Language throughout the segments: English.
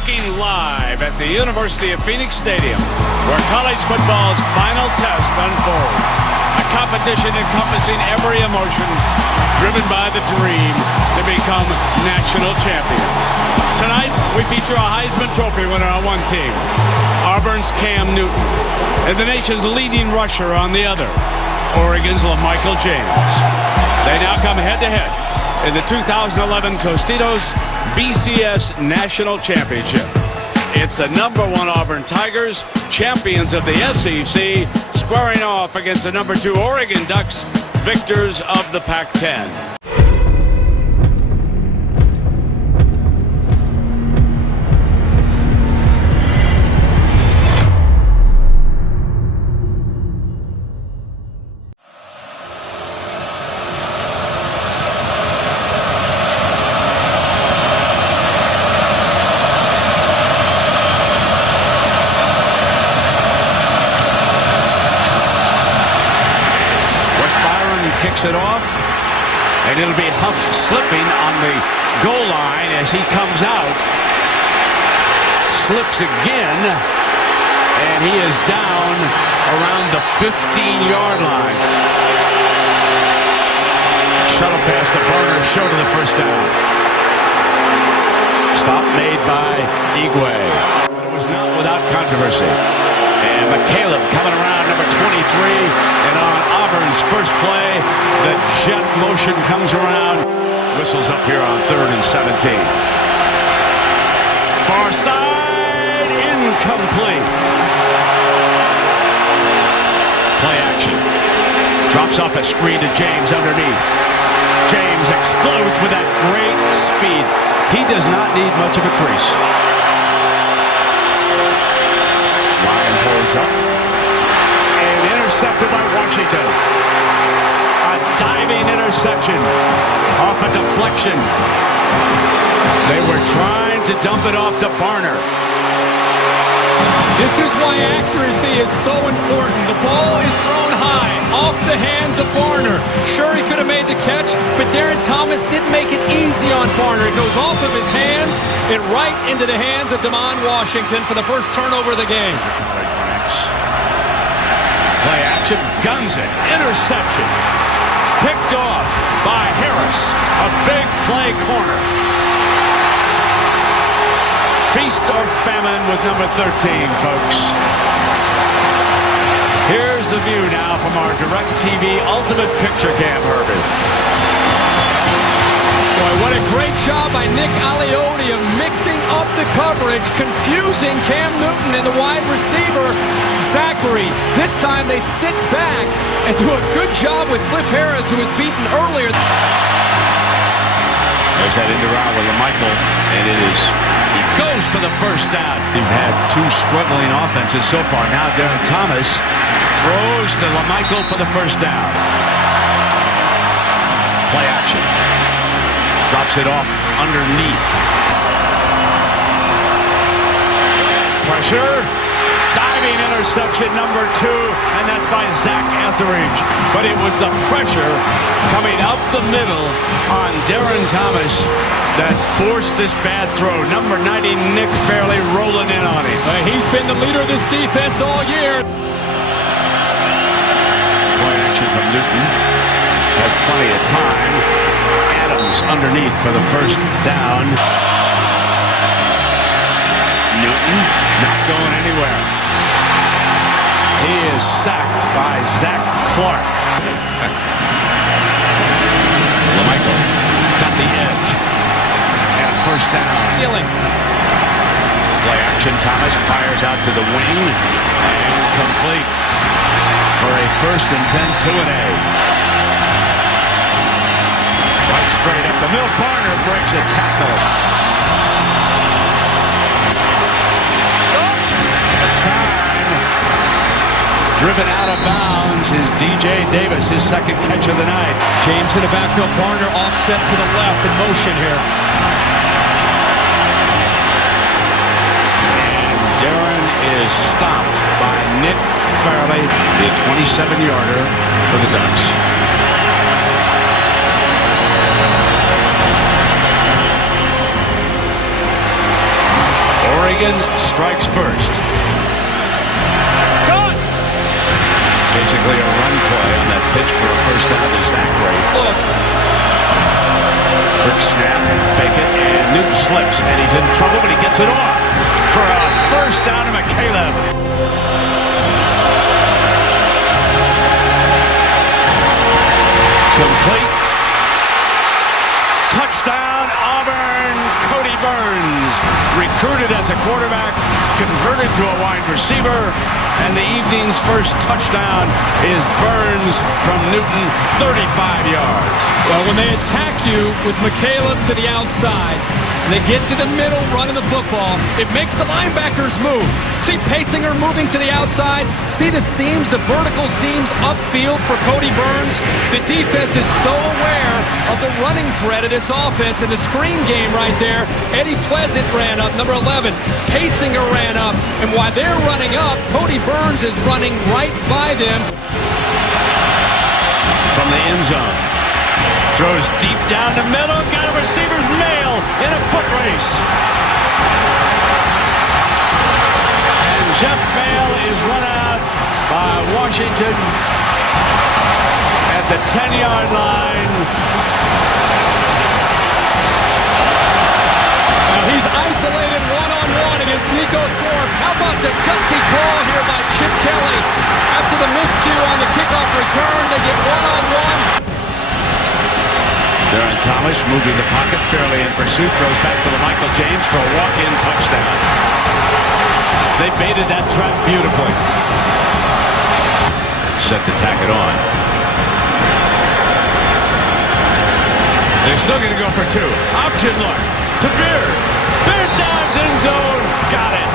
looking live at the University of Phoenix Stadium, where college football's final test unfolds. A competition encompassing every emotion, driven by the dream to become national champions. Tonight, we feature a Heisman Trophy winner on one team, Auburn's Cam Newton, and the nation's leading rusher on the other, Oregon's LaMichael James. They now come head-to-head in the 2011 Tostitos BCS National Championship. It's the #1 Auburn Tigers, champions of the SEC, squaring off against the #2 Oregon Ducks, victors of the Pac-10. Kicks it off, and it'll be Huff slipping on the goal line as he comes out. Slips again, and he is down around the 15-yard line. Shuttle pass to Barner, short of the first down. Stop made by Igwe. But it was not without controversy. And McCaleb coming around, number 23, and on Auburn's first play, the jet motion comes around. Whistles up here on 3rd and 17. Far side, incomplete. Play action. Drops off a screen to James underneath. James explodes with that great speed. He does not need much of a crease. Lions holds up. And intercepted by Washington. A diving interception off a deflection. They were trying to dump it off to Barner. This is why accuracy is so important. The ball is thrown high, off the hands of Barner. Sure, he could have made the catch, but Darren Thomas didn't make it easy on Barner. It goes off of his hands and right into the hands of Damon Washington for the first turnover of the game. Play action, guns it, interception. Picked off by Harris. A big play corner. Feast or famine with number 13, folks. Here's the view now from our DirecTV Ultimate Picture Cam, Herbert. Boy, what a great job by Nick Aliotti of mixing up the coverage, confusing Cam Newton and the wide receiver, Zachary. This time they sit back and do a good job with Cliff Harris, who was beaten earlier. There's that end around with LaMichael, and it is... He goes for the first down. We've had two struggling offenses so far. Now Darren Thomas throws to LaMichael for the first down. Play action. Drops it off underneath. Pressure. Diving interception number 2, and that's by Zach Etheridge. But it was the pressure coming up the middle on Darren Thomas that forced this bad throw. Number 90, Nick Fairley, rolling in on him. He's been the leader of this defense all year. Play action from Newton. Has plenty of time. Adams underneath for the first down. Newton not going anywhere. He is sacked by Zach Clark. LaMichael got the edge. And first down. Play action. Thomas fires out to the wing. And complete for a 1st and 10, 2-8. Right straight up the middle. Barner breaks a tackle. Time. Driven out of bounds is DJ Davis, his second catch of the night. James in the backfield. Barner offset to the left in motion here. And Darren is stopped by Nick Fairley, the 27-yarder for the Ducks. Michigan strikes first. Basically a run play on that pitch for a first down to Zachary. Quick snap, fake it, and Newton slips, and he's in trouble, but he gets it off for a first down to McCaleb. Complete. Touchdown, Auburn. Cody Burns, recruited as a quarterback, converted to a wide receiver, and the evening's first touchdown is Burns from Newton, 35 yards. Well, when they attack you with McCaleb to the outside, they get to the middle, running the football, it makes the linebackers move. See Pasinger moving to the outside. See the seams, the vertical seams upfield for Cody Burns. The defense is so aware of the running threat of this offense and the screen game right there. Eddie Pleasant ran up, number 11. Pasinger ran up. And while they're running up, Cody Burns is running right by them. From the end zone. Throws deep down the middle. Got a receiver's mail in a foot race. And Jeff Mail is run out by Washington at the 10-yard line. Now he's isolated one-on-one against Nico Thorpe. How about the gutsy call here by Chip Kelly? After the miscue on the kickoff return, they get one-on-one. Darren Thomas moving the pocket fairly in pursuit. Throws back to the Michael James for a walk-in touchdown. They baited that trap beautifully. Set to tack it on. They're still going to go for two. Option look to Beard. Beard dives in zone. Got it.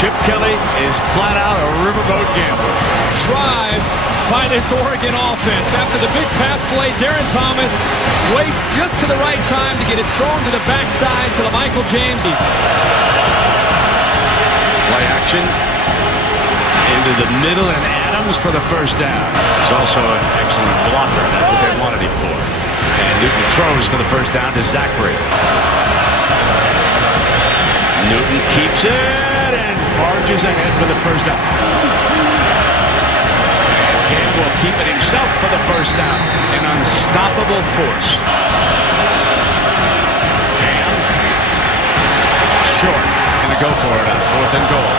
Chip Kelly is flat out a riverboat gambler. Drive by this Oregon offense. After the big pass play, Darren Thomas waits just to the right time to get it thrown to the backside to the Michael James. Play action into the middle, and Adams for the first down. He's also an excellent blocker. That's what they wanted him for. And Newton throws for the first down to Zachary. Newton keeps it and barges ahead for the first down. Will keep it himself for the first down. An unstoppable force. Cam. Short. Gonna go for it on 4th and goal.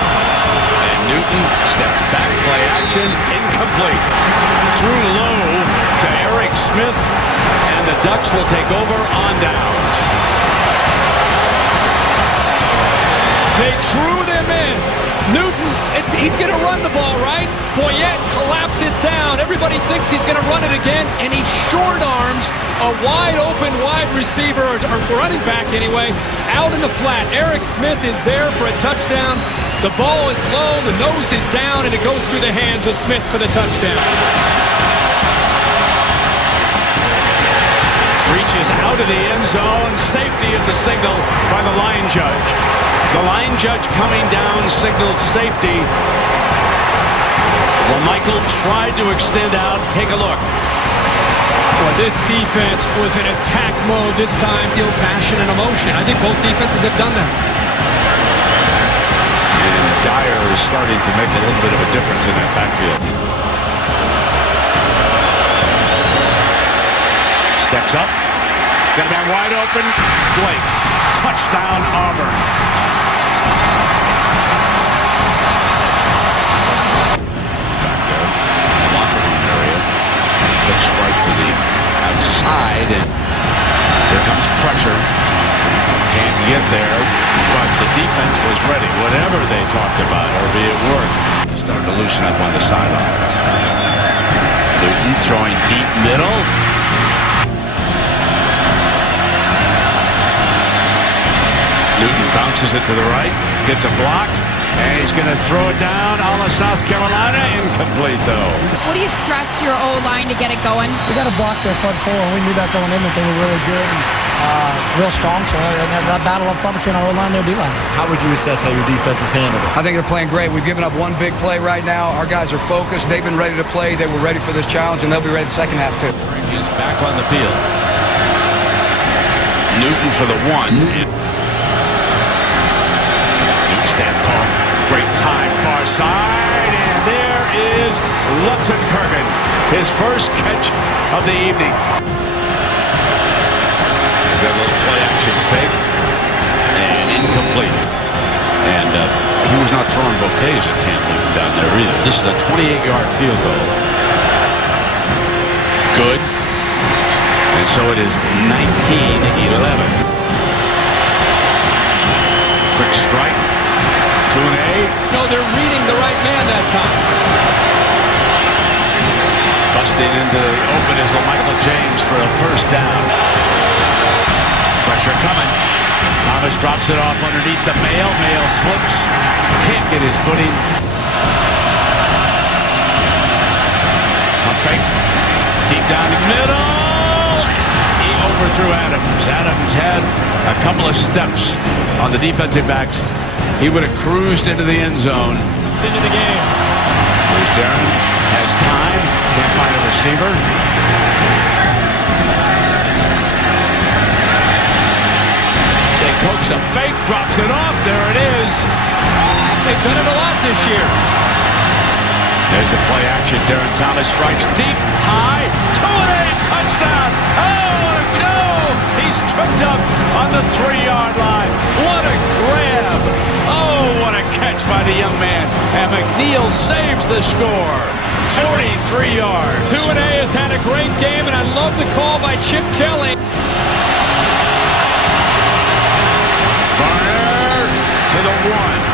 And Newton steps back. Play action. Incomplete. Threw low to Eric Smith. And the Ducks will take over on downs. They drew them in. Newton, he's going to run the ball, right? Boyette collapses down. Everybody thinks he's going to run it again, and he short arms a wide-open wide receiver, or running back anyway, out in the flat. Eric Smith is there for a touchdown. The ball is low, the nose is down, and it goes through the hands of Smith for the touchdown. Reaches out of the end zone. Safety is a signal by the line judge. The line judge coming down signaled safety. Well, Michael tried to extend out. Take a look. Well, this defense was in attack mode this time. Feel passion and emotion. I think both defenses have done that. And Dyer is starting to make a little bit of a difference in that backfield. Steps up. Got a man wide open. Blake. Touchdown, Auburn. Back there. Locker room area. Quick strike to the outside. And here comes pressure. Can't get there. But the defense was ready. Whatever they talked about, it worked. Starting to loosen up on the sidelines. Newton throwing deep middle. Newton bounces it to the right, gets a block, and he's going to throw it down a la South Carolina. Incomplete, though. What do you stress to your O-line to get it going? We got to block their front four, and we knew that going in that they were really good and real strong. So that battle up front between our O-line and their D-line. How would you assess how your defense is handled? I think they're playing great. We've given up one big play right now. Our guys are focused. They've been ready to play. They were ready for this challenge, and they'll be ready the second half, too. Is back on the field. Newton for the one. Stands tall. Great time. Far side. And there is Lutzenkirchen. His first catch of the evening. Is that a little play action fake? And incomplete. And he was not throwing bouquets at Cam Newton down there either. This is a 28-yard field goal. Good. And so it is 19-11. Quick strike. 2-A. No, they're reading the right man that time. Busting into the open is Michael James for a first down. Pressure coming. Thomas drops it off underneath the Mail. Mail slips. Can't get his footing. Pump fake. Deep down the middle. He overthrew Adams. Adams had a couple of steps on the defensive backs. He would have cruised into the end zone. Into the game. Here's Darren. Has time. Can't find a receiver. They coax a fake. Drops it off. There it is. They've done it a lot this year. There's the play action. Darren Thomas strikes deep, high, 2-A, touchdown. Oh, no! He's tripped up on the 3-yard line. What a grab. Oh, what a catch by the young man. And McNeil saves the score. 43 yards. 2-A has had a great game, and I love the call by Chip Kelly. Barner to the 1.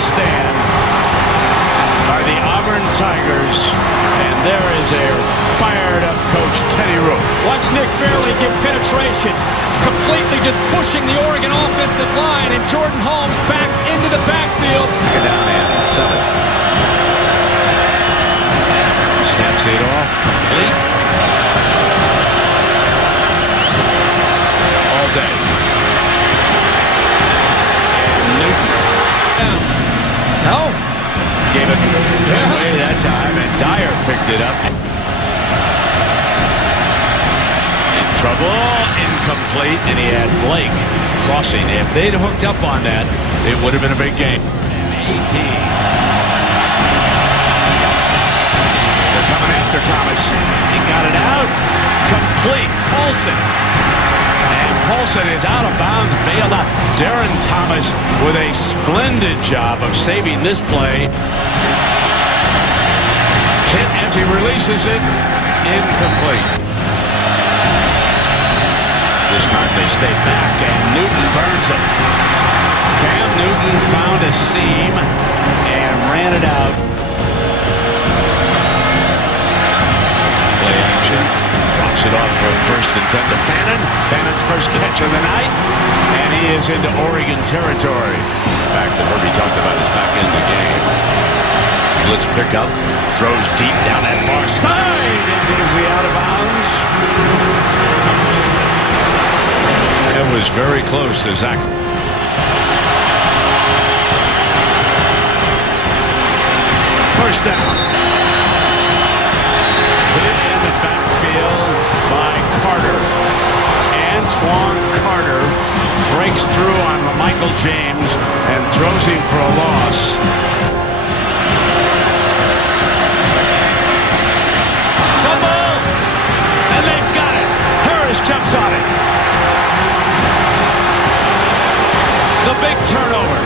Stand by the Auburn Tigers, and there is a fired-up coach, Teddy Rowe. Watch Nick Fairley give penetration, completely just pushing the Oregon offensive line, and Jordan Holmes back into the backfield. Get down and 7. Snaps it off, complete. All day. And Newton. No. Gave it away that time, and Dyer picked it up. In trouble, incomplete, and he had Blake crossing. If they'd hooked up on that, it would have been a big game. 18. They're coming after Thomas. He got it out. Complete. Paulson. And Paulson is out of bounds, bailed out. Darren Thomas with a splendid job of saving this play. Hit as he releases it. Incomplete. This time they stay back, and Newton burns it. Cam Newton found a seam and ran it out. Play action. Drops it off for a first and 10 to Fannin. Fannin's first catch of the night, and he is into Oregon territory. Back that Herbie talked about is back in the game. Blitz pickup, throws deep down that far side, and is he out of bounds? It was very close to Zach. First down. Hit in the backfield by Carter. Antoine Carter breaks through on Michael James and throws him for a loss. Fumble! And they've got it. Harris jumps on it. The big turnover.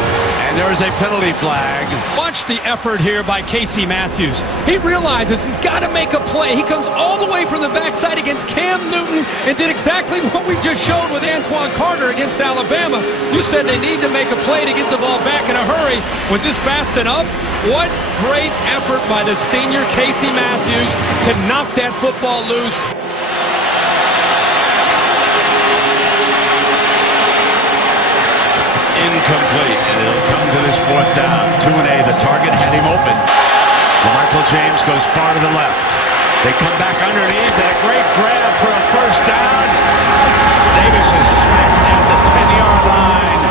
And there is a penalty flag. Watch the effort here by Casey Matthews. He realizes he's got to make a play. He comes all the way from the backside against Cam Newton and did exactly what we just showed with Antoine Carter against Alabama. You said they need to make a play to get the ball back in a hurry. Was this fast enough? What great effort by the senior Casey Matthews to knock that football loose. Incomplete, and it'll come to this fourth down. 2-A, the target had him open. Michael James goes far to the left. They come back underneath, and a great grab for a first down. Davis is smacked down the 10-yard line.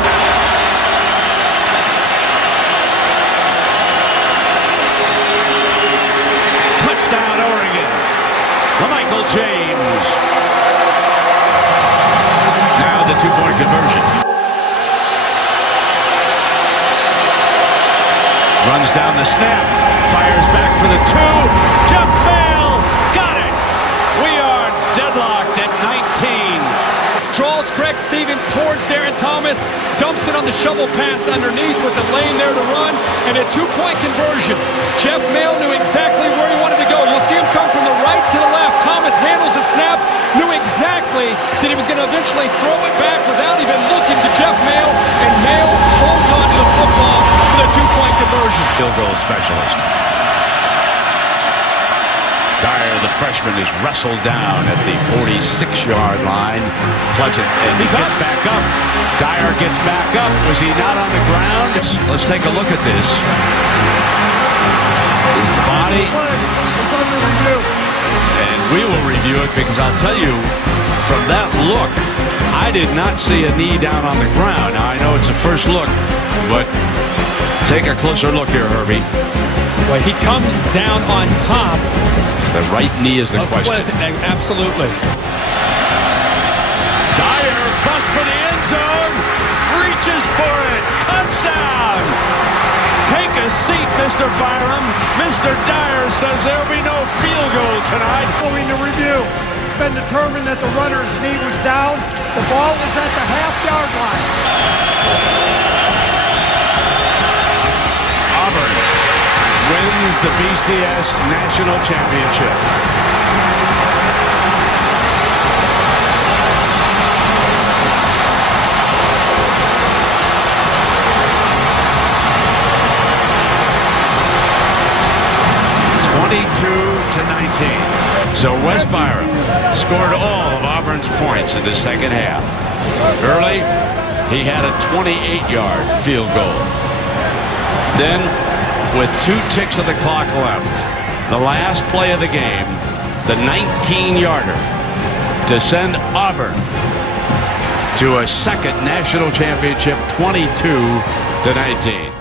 Touchdown, Michael James. Now the two-point conversion. Runs down the snap. Fires back for the two. Jeff Mail got it. We are deadlocked at 19. Draws Greg Stevens towards Darren Thomas, dumps it on the shovel pass underneath with the lane there to run, and a two-point conversion. Jeff Mail knew exactly where he wanted to go. You'll see him come from the right to the left. Thomas handles the snap, knew exactly that he was going to eventually throw it back without even looking to Jeff Mail, and Mail holds on to the football for the two-point conversion. Field goal specialist. Dyer, the freshman, is wrestled down at the 46-yard line. Pleasant, and he gets back up. Dyer gets back up. Was he not on the ground? Let's take a look at this. His body. And we will review it because I'll tell you, from that look, I did not see a knee down on the ground. Now, I know it's a first look, but take a closer look here, Herbie. Well, he comes down on top. The right knee is the question. Absolutely. Dyer busts for the end zone. Reaches for it. Touchdown. Take a seat, Mr. Byram. Mr. Dyer says there'll be no field goal tonight. Following the review, it's been determined that the runner's knee was down. The ball was at the half-yard line. Auburn wins the BCS National Championship. (22-19). So Wes Byram scored all of Auburn's points in the second half. Early, he had a 28-yard field goal. Then, with 2 ticks of the clock left, the last play of the game, the 19-yarder to send Auburn to a second national championship, 22-19.